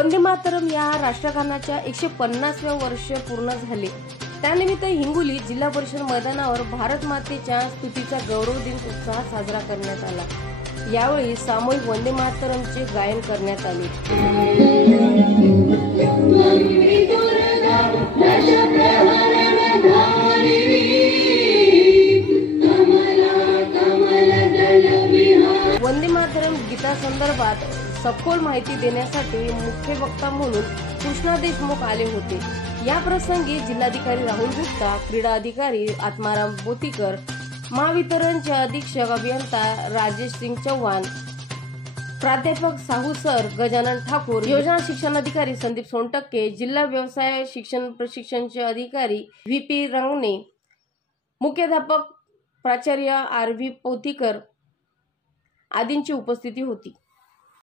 वंदे मातरम या राष्ट्रगानाच्या 150व्या वर्ष पूर्ण झाले। त्यानिमित्त हिंगोली जिल्हा परिषद मैदानावर भारत मातेच्या स्तुतीचा गौरव दिन उत्साहात साजरा करण्यात आला। यावेळी सामूहिक वंदे मातरमचे गायन करण्यात आले। वंदे मातरम गीतासंदर्भात सखोल माहिती देण्यासाठी मुख्य वक्ता म्हणून कृष्णा देशमुख आले होते। या प्रसंगी जिल्हाधिकारी राहुल गुप्ता, क्रीडा अधिकारी आत्माराम बोतीकर, महावितरणचे अधीक्षक अभियंता राजेश सिंग चौहान, प्राध्यापक साहू सर गजानन ठाकूर, योजना शिक्षणाधिकारी संदीप सोनटक्के, जिल्हा व्यवसाय शिक्षण प्रशिक्षणचे अधिकारी व्ही.पी. रंगणे, मुख्याध्यापक प्राचार्य आर.व्ही. पोथीकर आदींची उपस्थिती होती।